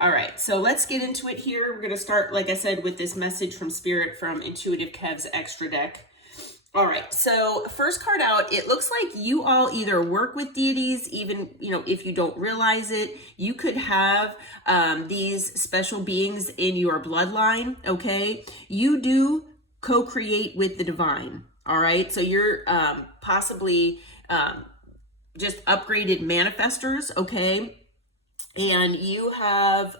All right, so let's get into it here. We're going to start, like I said, with this message from Spirit from Intuitive Kev's extra deck. All right, so first card out, it looks like you all either work with deities, even, if you don't realize it, you could have these special beings in your bloodline, okay? You do co-create with the divine, all right? So you're possibly just upgraded manifestors, okay? And you have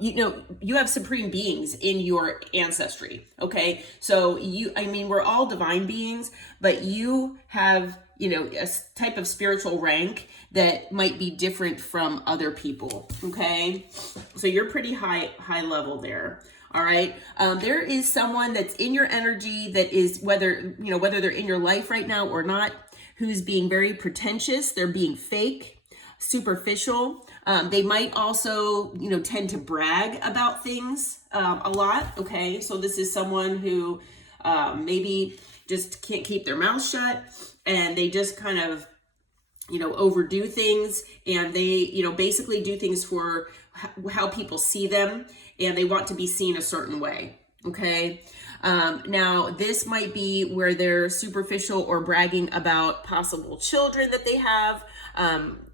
you have supreme beings in your ancestry, okay? So we're all divine beings, but you have a type of spiritual rank that might be different from other people, okay? So you're pretty high level there. All right. There is someone that's in your energy that is, whether they're in your life right now or not, who's being very pretentious. They're being fake, superficial. They might also, tend to brag about things a lot. Okay. So this is someone who maybe just can't keep their mouth shut, and they just kind of, overdo things, and they, basically do things for how people see them, and they want to be seen a certain way. Okay. Now this might be where they're superficial or bragging about possible children that they have,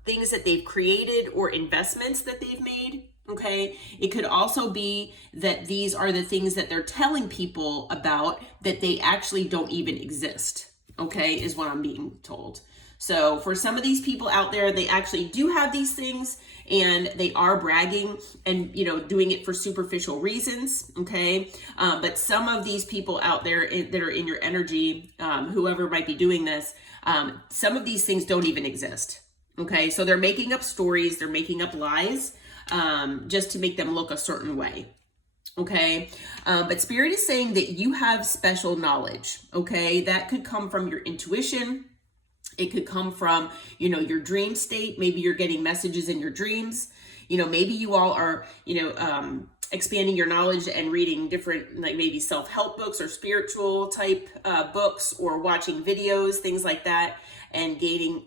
things that they've created or investments that they've made. Okay. It could also be that these are the things that they're telling people about that they actually don't even exist. Okay. Is what I'm being told. So for some of these people out there, they actually do have these things, and they are bragging and, doing it for superficial reasons. Okay. But some of these people out there that are in your energy, whoever might be doing this, some of these things don't even exist. Okay. So they're making up stories. They're making up lies, just to make them look a certain way. Okay. But Spirit is saying that you have special knowledge. Okay. That could come from your intuition. It could come from, your dream state. Maybe you're getting messages in your dreams. Maybe you all are, expanding your knowledge and reading different, like maybe self-help books or spiritual type books, or watching videos, things like that, and gaining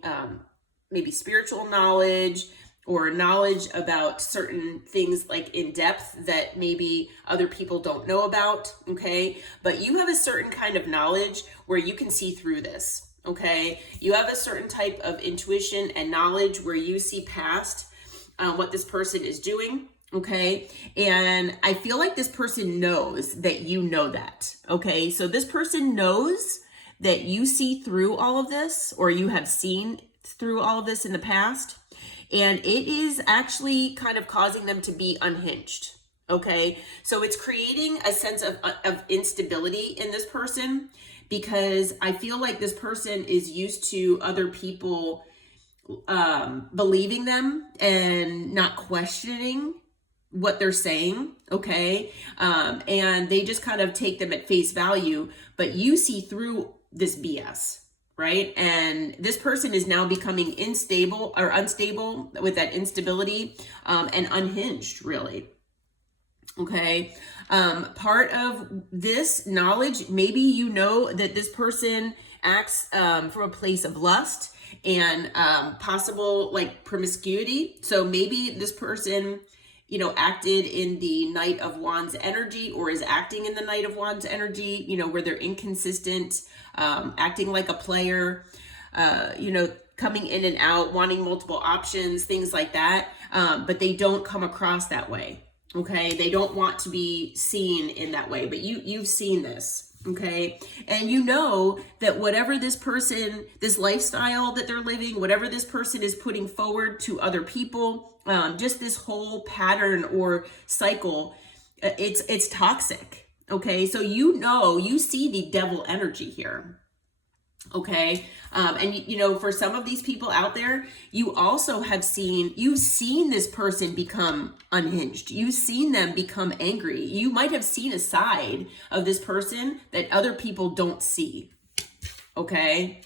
maybe spiritual knowledge or knowledge about certain things like in depth that maybe other people don't know about. Okay. But you have a certain kind of knowledge where you can see through this. Okay. You have a certain type of intuition and knowledge where you see past what this person is doing. Okay. And I feel like this person knows that you know that. Okay. So this person knows that you see through all of this, or you have seen through all of this in the past. And it is actually kind of causing them to be unhinged. Okay. So it's creating a sense of instability in this person, because I feel like this person is used to other people believing them and not questioning what they're saying. Okay. And they just kind of take them at face value, but you see through this BS. Right. And this person is now becoming unstable with that instability, and unhinged, really. Okay. Part of this knowledge, maybe that this person acts from a place of lust and possible like promiscuity. So maybe this person, acted in the Knight of Wands energy, or is acting in the Knight of Wands energy, where they're inconsistent, acting like a player, coming in and out, wanting multiple options, things like that. But they don't come across that way. Okay. They don't want to be seen in that way, but you've seen this. Okay. And that whatever this lifestyle that they're living, whatever this person is putting forward to other people, just this whole pattern or cycle, it's toxic. Okay. So, you see the devil energy here. Okay. And for some of these people out there, you also you've seen this person become unhinged. You've seen them become angry. You might have seen a side of this person that other people don't see. Okay.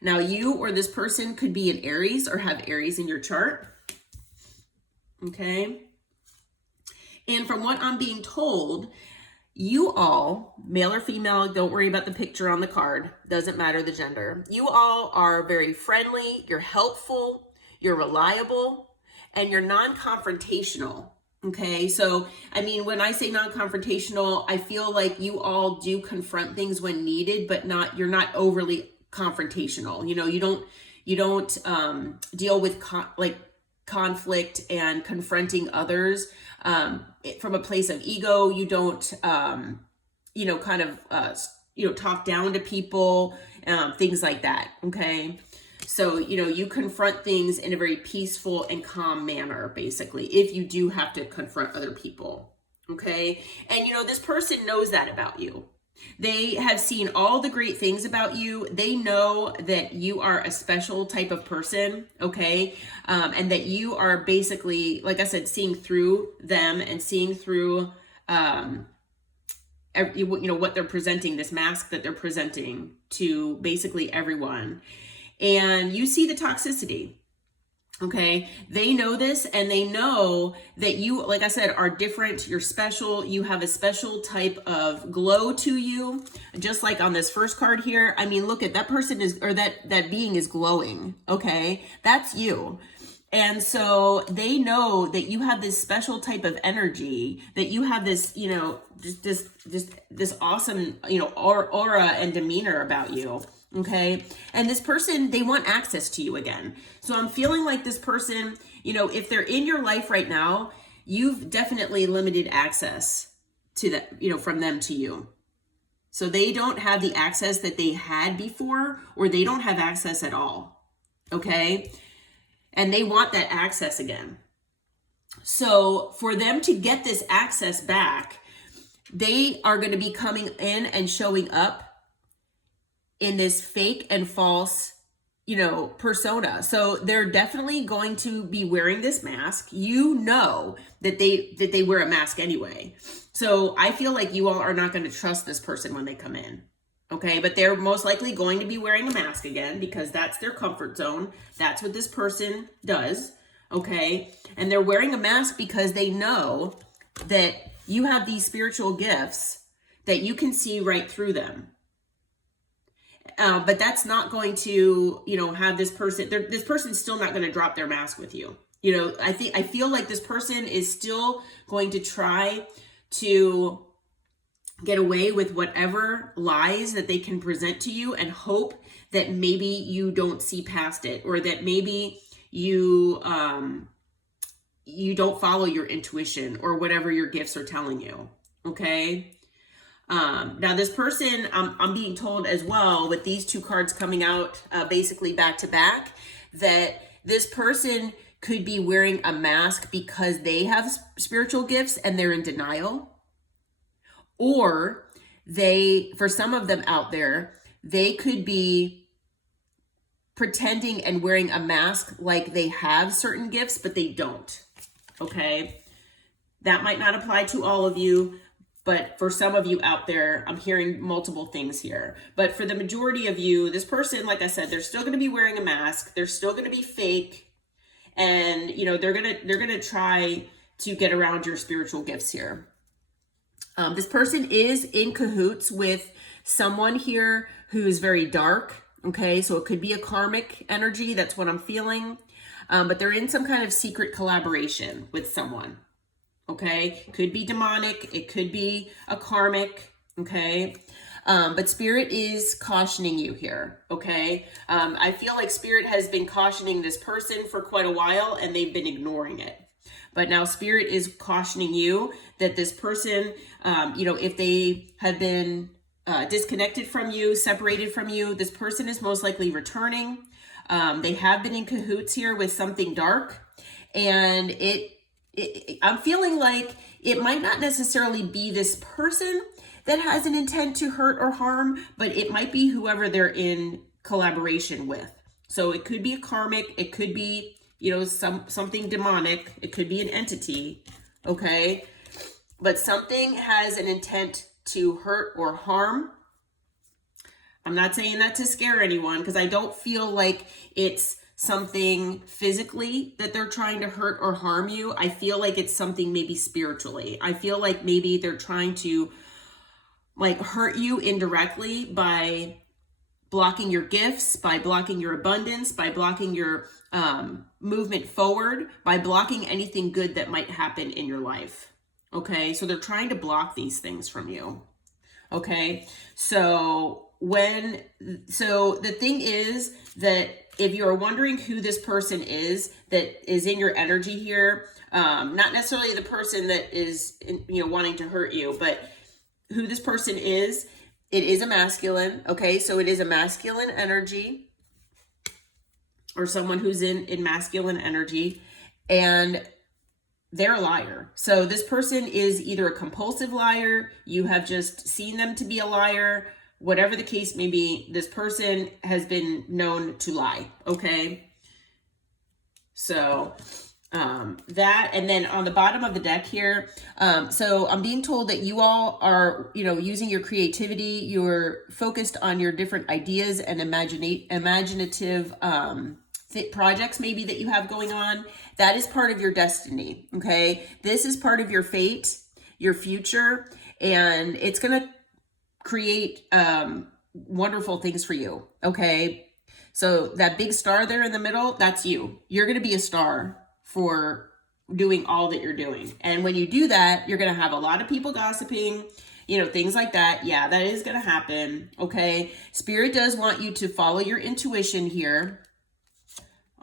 Now you or this person could be an Aries or have Aries in your chart. Okay. And from what I'm being told, you all, male or female, don't worry about the picture on the card. Doesn't matter the gender. You all are very friendly. You're helpful. You're reliable. and you're non-confrontational. Okay, so I mean, when I say non-confrontational, I feel like you all do confront things when needed, but you're not overly confrontational. You know, you don't deal with conflict and confronting others from a place of ego. You don't talk down to people, things like that. Okay. So, you confront things in a very peaceful and calm manner, basically, if you do have to confront other people. Okay. And, this person knows that about you. They have seen all the great things about you. They know that you are a special type of person. Okay. And that you are basically, like I said, seeing through them and seeing through, what they're presenting, this mask that they're presenting to basically everyone. And you see the toxicity. Okay. They know this, and they know that you, like I said, are different. You're special. You have a special type of glow to you. Just like on this first card here. I mean, look at that person that being is glowing. Okay. That's you. And so they know that you have this special type of energy, that you have this, this awesome, aura and demeanor about you. Okay. And this person, they want access to you again. So I'm feeling like this person, if they're in your life right now, you've definitely limited access to that, from them to you. So they don't have the access that they had before, or they don't have access at all. Okay. And they want that access again. So for them to get this access back, they are going to be coming in and showing up in this fake and false, persona. So they're definitely going to be wearing this mask. That they wear a mask anyway. So I feel like you all are not going to trust this person when they come in. Okay, but they're most likely going to be wearing a mask again because that's their comfort zone. That's what this person does. Okay, and they're wearing a mask because they know that you have these spiritual gifts that you can see right through them. But that's not going to, have this person's still not going to drop their mask with you. I feel like this person is still going to try to get away with whatever lies that they can present to you and hope that maybe you don't see past it, or that maybe you don't follow your intuition or whatever your gifts are telling you. Okay. Now this person, I'm being told as well, with these two cards coming out basically back to back, that this person could be wearing a mask because they have spiritual gifts and they're in denial. Or for some of them out there, they could be pretending and wearing a mask like they have certain gifts, but they don't. Okay. That might not apply to all of you, but for some of you out there, I'm hearing multiple things here. But for the majority of you, this person, like I said, they're still going to be wearing a mask. They're still going to be fake. And, they're going to try to get around your spiritual gifts here. This person is in cahoots with someone here who is very dark. Okay. So it could be a karmic energy. That's what I'm feeling. But they're in some kind of secret collaboration with someone. Okay. Could be demonic. It could be a karmic. Okay. But Spirit is cautioning you here. Okay. I feel like Spirit has been cautioning this person for quite a while and they've been ignoring it. But now Spirit is cautioning you that this person, if they have been disconnected from you, separated from you, this person is most likely returning. They have been in cahoots here with something dark. And I'm feeling like it might not necessarily be this person that has an intent to hurt or harm, but it might be whoever they're in collaboration with. So it could be a karmic. It could be, something demonic. It could be an entity. Okay. But something has an intent to hurt or harm. I'm not saying that to scare anyone, because I don't feel like it's something physically that they're trying to hurt or harm you. I feel like it's something maybe spiritually. I feel like maybe they're trying to hurt you indirectly by blocking your gifts, by blocking your abundance, by blocking your movement forward by blocking anything good that might happen in your life. Okay, so they're trying to block these things from you. Okay, so the thing is that if you're wondering who this person is that is in your energy here, not necessarily the person that is, wanting to hurt you, but who this person is, it is a masculine. Okay, so it is a masculine energy, or someone who's in masculine energy, and they're a liar. So this person is either a compulsive liar, you have just seen them to be a liar, whatever the case may be, this person has been known to lie. Okay, so that, and then on the bottom of the deck here, so I'm being told that you all are, using your creativity, you're focused on your different ideas and imaginative projects maybe that you have going on. That is part of your destiny. Okay, this is part of your fate, your future, and it's gonna create wonderful things for you. Okay, so that big star there in the middle, that's you. You're gonna be a star for doing all that you're doing. And when you do that, you're going to have a lot of people gossiping, things like that. Yeah, that is going to happen. Okay. Spirit does want you to follow your intuition here.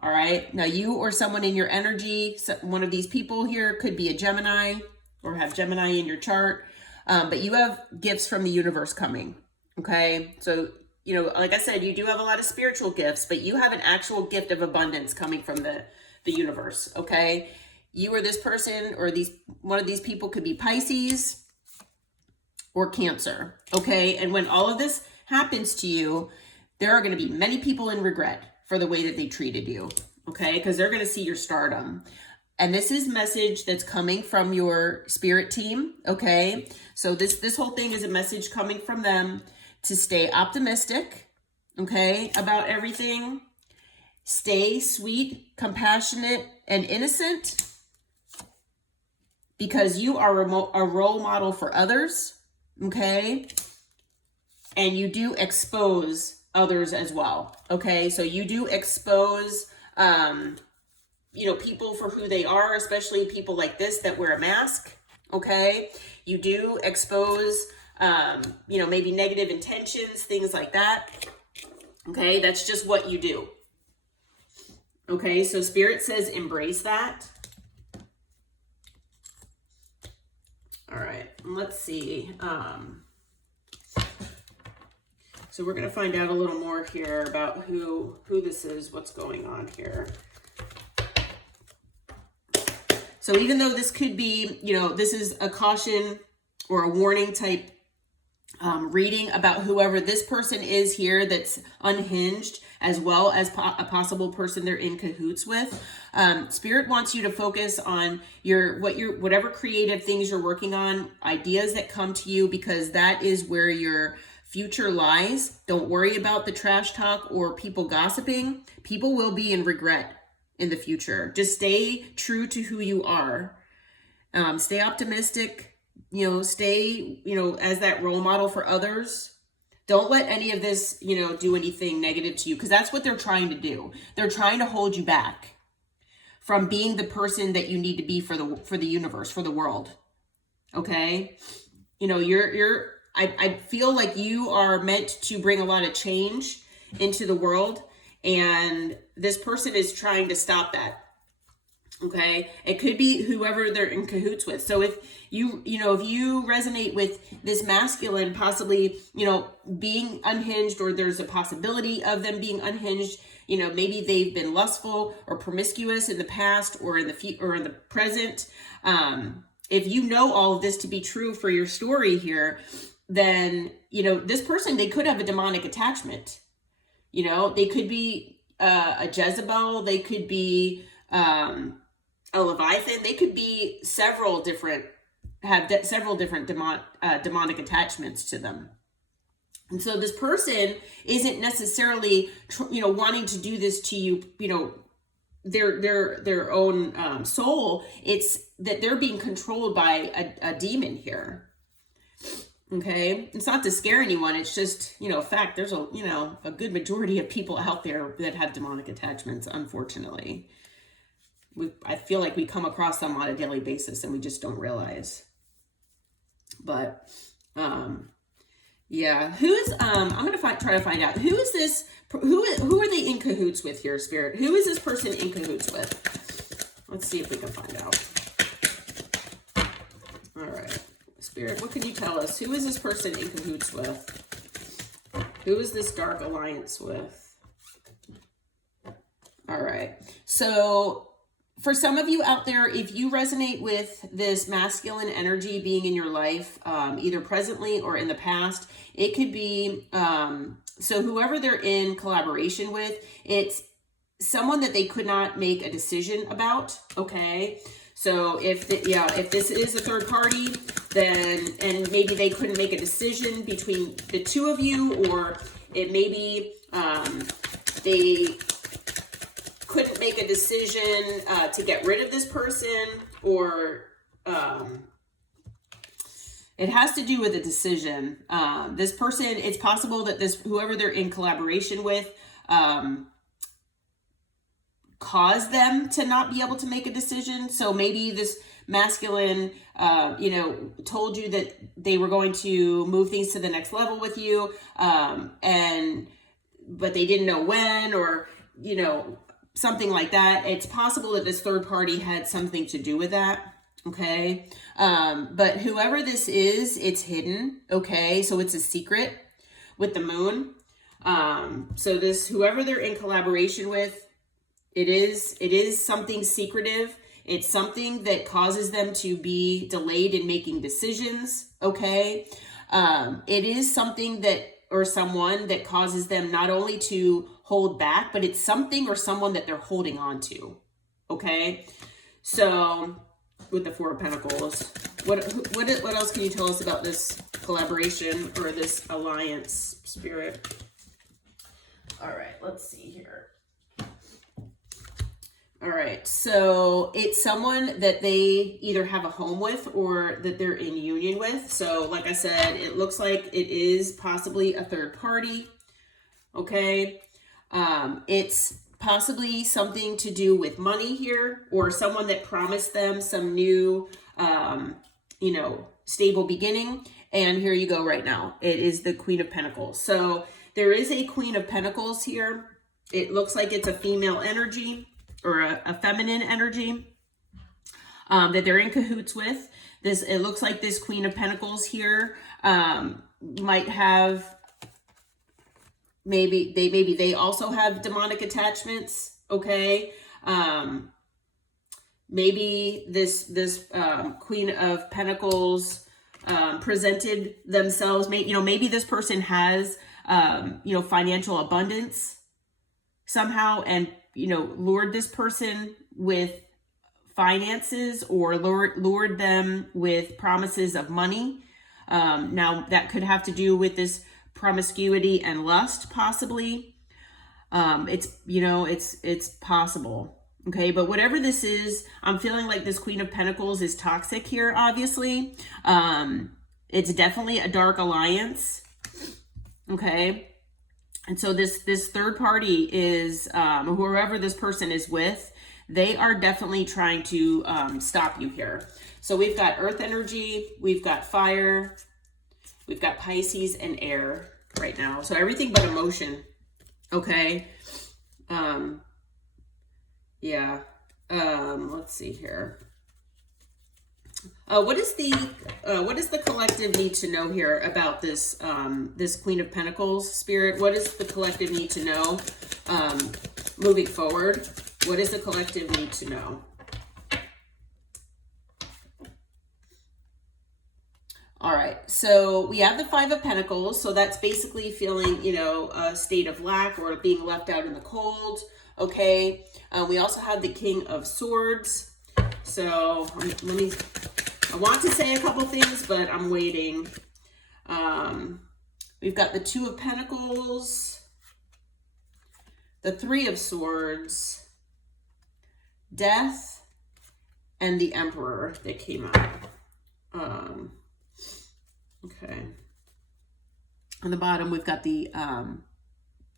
All right. Now you or someone in your energy, one of these people here could be a Gemini or have Gemini in your chart. But you have gifts from the universe coming. Okay. So, like I said, you do have a lot of spiritual gifts, but you have an actual gift of abundance coming from the universe. Okay, you or this person or one of these people could be Pisces or Cancer. Okay, and when all of this happens to you, there are going to be many people in regret for the way that they treated you. Okay, because they're going to see your stardom. And this is message that's coming from your spirit team. Okay, so this whole thing is a message coming from them to stay optimistic, okay, about everything. Stay sweet, compassionate, and innocent, because you are a role model for others, okay? And you do expose others as well, okay? So you do expose, people for who they are, especially people like this that wear a mask, okay? You do expose, maybe negative intentions, things like that, okay? That's just what you do. Okay, so Spirit says embrace that. All right, let's see. So we're going to find out a little more here about who this is, what's going on here. So even though this could be, this is a caution or a warning type reading about whoever this person is here that's unhinged, as well as a possible person they're in cahoots with. Spirit wants you to focus on whatever creative things you're working on, ideas that come to you, because that is where your future lies. Don't worry about the trash talk or people gossiping. People will be in regret in the future. Just stay true to who you are. Stay optimistic, stay, as that role model for others. Don't let any of this, do anything negative to you, because that's what they're trying to do. They're trying to hold you back from being the person that you need to be for the universe, for the world. Okay? I feel like you are meant to bring a lot of change into the world, and this person is trying to stop that. Okay, it could be whoever they're in cahoots with. So if you resonate with this masculine, possibly, being unhinged, or there's a possibility of them being unhinged, maybe they've been lustful or promiscuous in the past or in the present. If you know all of this to be true for your story here, then, this person, they could have a demonic attachment. They could be a Jezebel, they could be, a Leviathan, they could be several different demonic attachments to them. And so this person isn't necessarily, wanting to do this to you, their own soul. It's that they're being controlled by a demon here. Okay, it's not to scare anyone. It's just, fact. There's a good majority of people out there that have demonic attachments, unfortunately. I feel like we come across them on a daily basis and we just don't realize. But, yeah, I'm going to try to find out, who is this, who are they in cahoots with here, Spirit? Who is this person in cahoots with? Let's see if we can find out. All right. Spirit, what can you tell us? Who is this person in cahoots with? Who is this dark alliance with? All right. So for some of you out there, if you resonate with this masculine energy being in your life, either presently or in the past, it could be, so whoever they're in collaboration with, it's someone that they could not make a decision about, okay? So if this is a third party, then, and maybe they couldn't make a decision between the two of you, or it maybe they couldn't make a decision to get rid of this person, or it has to do with a decision. This person, it's possible that whoever they're in collaboration with, cause them to not be able to make a decision. So maybe this masculine, told you that they were going to move things to the next level with you, but they didn't know when, or, something like that. It's possible that this third party had something to do with that. Okay. But whoever this is, it's hidden. Okay. So it's a secret with the moon. So whoever they're in collaboration with, it is something secretive. It's something that causes them to be delayed in making decisions, okay? It is something or someone that causes them not only to hold back, but it's something or someone that they're holding on to, okay? So, with the Four of Pentacles, what else can you tell us about this collaboration or this alliance, Spirit? All right, let's see here. All right, so it's someone that they either have a home with or that they're in union with. So like I said, it looks like it is possibly a third party, okay? It's possibly something to do with money here, or someone that promised them some new, stable beginning. And here you go right now. It is the Queen of Pentacles. So there is a Queen of Pentacles here. It looks like it's a female energy, or a feminine energy that they're in cahoots with. It looks like this Queen of Pentacles here might have, maybe they also have demonic attachments, okay? Maybe this Queen of Pentacles presented themselves, maybe this person has financial abundance somehow, and lured this person with finances, or lured them with promises of money. Now that could have to do with this promiscuity and lust, possibly. It's possible. Okay. But whatever this is, I'm feeling like this Queen of Pentacles is toxic here, obviously. It's definitely a dark alliance. Okay. And so this third party is, whoever this person is with, they are definitely trying to stop you here. So we've got earth energy, we've got fire, we've got Pisces and air right now. So everything but emotion. Okay. Let's see here. What does the collective need to know here about this this Queen of Pentacles, Spirit? What does the collective need to know moving forward? What does the collective need to know? All right, so we have the Five of Pentacles. So that's basically feeling, a state of lack or being left out in the cold. Okay. We also have the King of Swords. So I want to say a couple things, but I'm waiting. We've got the Two of Pentacles, the Three of Swords, Death, and the Emperor that came out. Okay. On the bottom, we've got the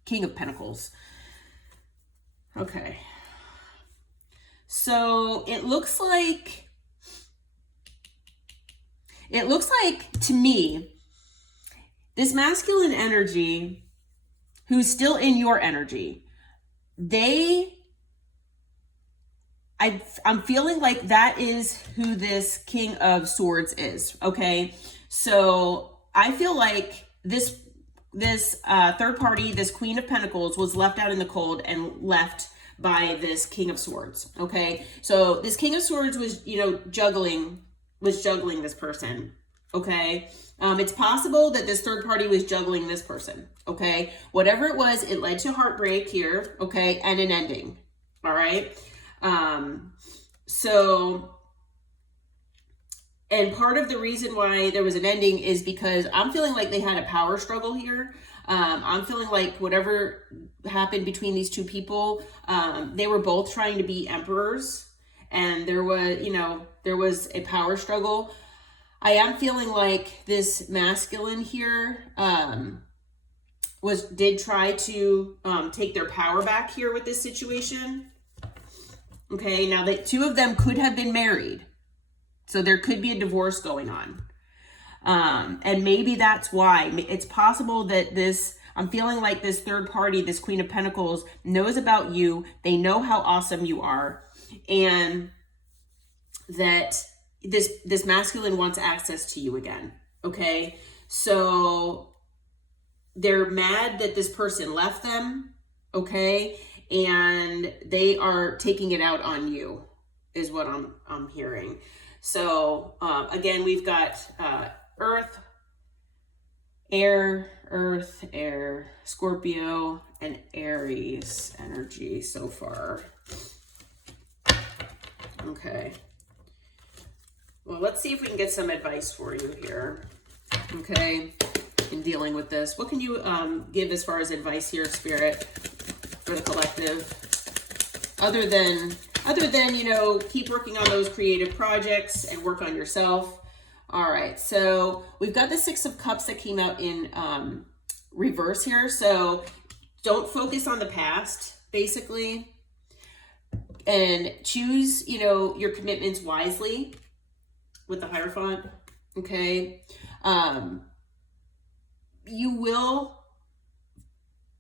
King of Pentacles. Okay. So it looks like to me, this masculine energy, who's still in your energy, I'm feeling like that is who this King of Swords is. Okay. So I feel like this third party, this Queen of Pentacles, was left out in the cold and left by this King of Swords. Okay. So this King of Swords was, juggling this person. Okay. It's possible that this third party was juggling this person. Okay. Whatever it was, it led to heartbreak here. Okay. And an ending. All right. And part of the reason why there was an ending is because I'm feeling like they had a power struggle here. I'm feeling like whatever happened between these two people, they were both trying to be emperors, and there was a power struggle. I am feeling like this masculine here, did try to, take their power back here with this situation. Okay. Now the two of them could have been married. So there could be a divorce going on. And maybe that's why. It's possible that I'm feeling like this third party, this Queen of Pentacles, knows about you. They know how awesome you are. And that this masculine wants access to you again. Okay. So they're mad that this person left them. Okay. And they are taking it out on you, is what I'm hearing. So, again, we've got, Earth, Air, Scorpio, and Aries energy so far. Okay. Well, let's see if we can get some advice for you here. Okay. In dealing with this, what can you, give as far as advice here, Spirit, for the collective? Other than, keep working on those creative projects and work on yourself. All right. So we've got the Six of Cups that came out in reverse here. So don't focus on the past, basically, and choose, your commitments wisely with the Hierophant. Okay. You will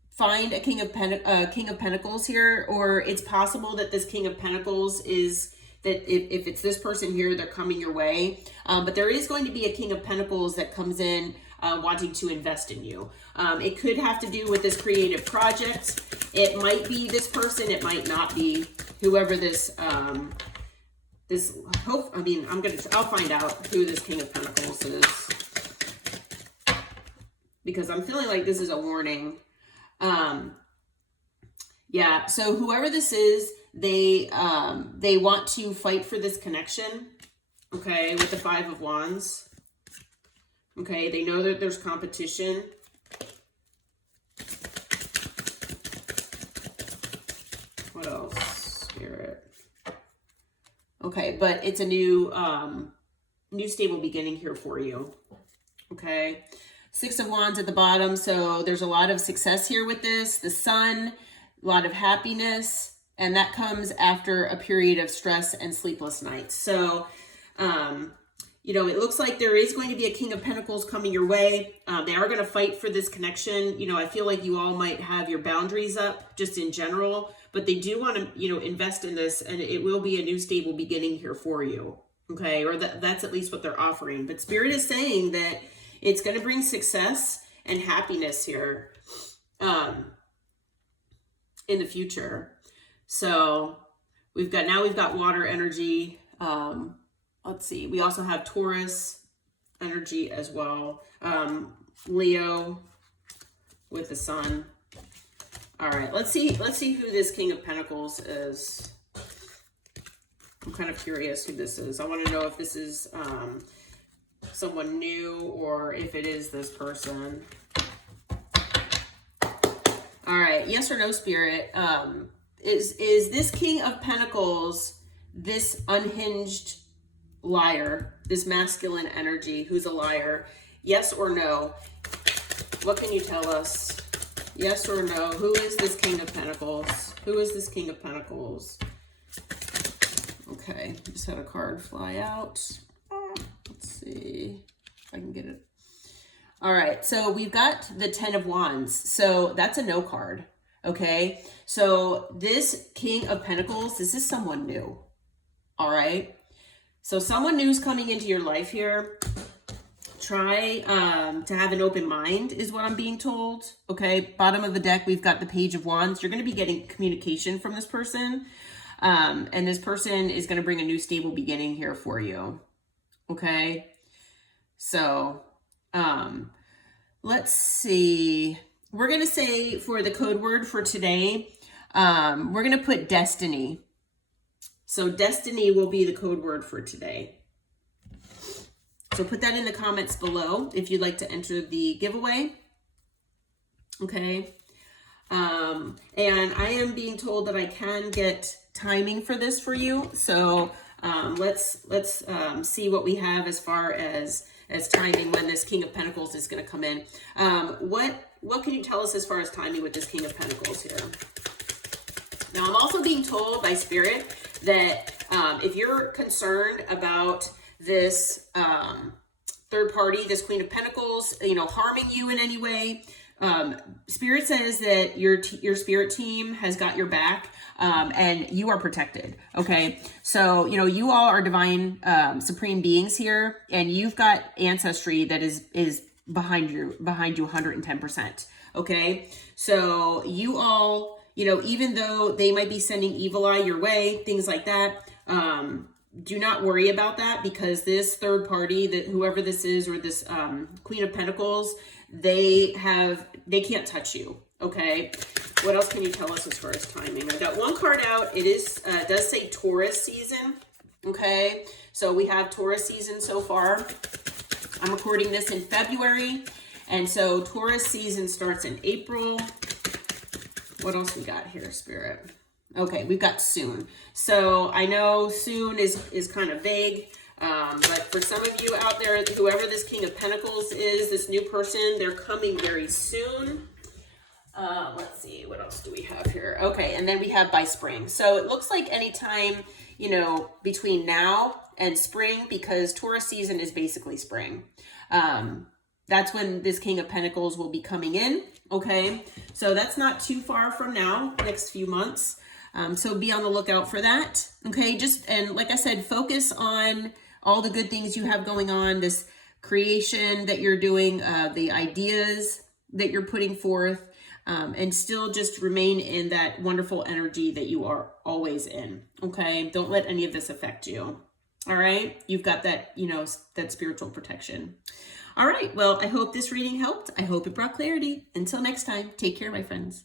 find a King of Pentacles here, or it's possible that this King of Pentacles is that if it's this person here, they're coming your way. But there is going to be a King of Pentacles that comes in wanting to invest in you. It could have to do with this creative project. It might be this person. It might not be. Whoever I'll find out who this King of Pentacles is, because I'm feeling like this is a warning. Yeah, so whoever this is, they want to fight for this connection, okay, with the Five of Wands. Okay, they know that there's competition. What else, Spirit? Okay, but it's a new stable beginning here for you. Okay. Six of Wands at the bottom. So there's a lot of success here with this. The Sun, a lot of happiness. And that comes after a period of stress and sleepless nights. So, it looks like there is going to be a King of Pentacles coming your way. They are going to fight for this connection. I feel like you all might have your boundaries up just in general, but they do want to, invest in this, and it will be a new stable beginning here for you. Okay. Or that's at least what they're offering. But Spirit is saying that it's going to bring success and happiness here in the future. So we've got water energy. Let's see. We also have Taurus energy as well. Leo with the Sun. All right. Let's see who this King of Pentacles is. I'm kind of curious who this is. I want to know if this is someone new or if it is this person. All right. Yes or no, Spirit. Is this King of Pentacles this unhinged liar, this masculine energy who's a liar? Yes or no? What can you tell us? Yes or no? Who is this King of Pentacles? Who is this King of Pentacles? Okay, just had a card fly out. Let's see if I can get it. All right, so we've got the 10 of Wands. So that's a no card, okay? So this King of Pentacles, this is someone new, all right? So someone new is coming into your life here. Try to have an open mind is what I'm being told, okay? Bottom of the deck, we've got the Page of Wands. You're going to be getting communication from this person, and this person is going to bring a new stable beginning here for you, okay? So let's see. We're going to say for the code word for today, we're going to put destiny. So destiny will be the code word for today. So put that in the comments below if you'd like to enter the giveaway. Okay. And I am being told that I can get timing for this for you. So let's see what we have as far as timing when this King of Pentacles is going to come in. What can you tell us as far as timing with this King of Pentacles here? Now, I'm also being told by Spirit that if you're concerned about this third party, this Queen of Pentacles, harming you in any way, Spirit says that your spirit team has got your back, and you are protected. Okay. So, you all are divine, supreme beings here, and you've got ancestry that is behind you 110%. Okay. So you all, even though they might be sending evil eye your way, things like that, do not worry about that, because this third party, that whoever this is, or this Queen of Pentacles, they can't touch you. Okay. What else can you tell us as far as timing? I got one card out. It does say Taurus season. Okay. So we have Taurus season so far. I'm recording this in February. And so Taurus season starts in April. What else we got here, Spirit? Okay, we've got soon. So I know soon is kind of vague, but for some of you out there, whoever this King of Pentacles is, this new person, they're coming very soon. Let's see, what else do we have here? Okay, and then we have by spring. So it looks like anytime, between now and spring, because Taurus season is basically spring. That's when this King of Pentacles will be coming in. Okay, so that's not too far from now, next few months. So be on the lookout for that. Okay, and like I said, focus on all the good things you have going on, this creation that you're doing, the ideas that you're putting forth, and still just remain in that wonderful energy that you are always in. Okay, don't let any of this affect you. All right, you've got that, that spiritual protection. All right, well, I hope this reading helped. I hope it brought clarity. Until next time, take care, my friends.